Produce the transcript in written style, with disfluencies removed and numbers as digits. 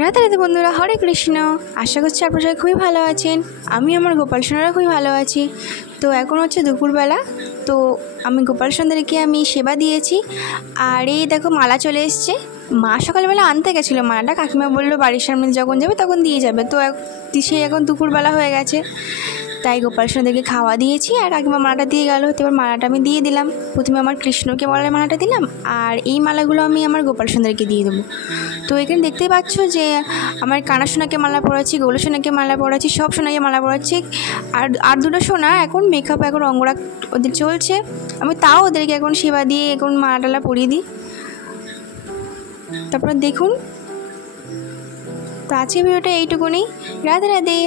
রাধে রাধে বন্ধুরা, হরে কৃষ্ণ। আশা করছি আপনারা সবাই খুবই ভালো আছেন। আমি আমার গোপাল সোনারা খুবই ভালো আছি। তো এখন হচ্ছে দুপুরবেলা। তো আমি গোপাল সোনাদেরকে আমি সেবা দিয়েছি। আর এই দেখো মালা চলে এসছে। মা সকালবেলা আনতে গেছিলো মালাটা, কাকিমা বললো বাড়ির সামনে যখন যাবে তখন দিয়ে যাবে। তো সে এখন দুপুরবেলা হয়ে গেছে, তাই গোপাল সোনাদেরকে খাওয়া দিয়েছি আর কাকিমা মালাটা দিয়ে গেল। তো এবার মালাটা আমি দিয়ে দিলাম। প্রথমে আমার কৃষ্ণকে বলার মালাটা দিলাম, আর এই মালাগুলো আমি আমার গোপাল সোনাদেরকে দিয়ে দেবো। তো এখানে দেখতেই পাচ্ছ যে আমার কানা সোনাকে মালা পরাচ্ছি, গৌল সোনাকে মালা পরাচ্ছি, সব সোনাকে মালা পরাচ্ছি। আর দুটো সোনা এখন মেকআপ, এখন অঙ্গরাগ ওদের চলছে। আমি তাও ওদেরকে এখন সেবা দিয়ে এখন মালা টালা পরিয়ে দিই। তারপর দেখুন। তো আজকে ভিডিওটা এইটুকুনি। রাধে রাধে।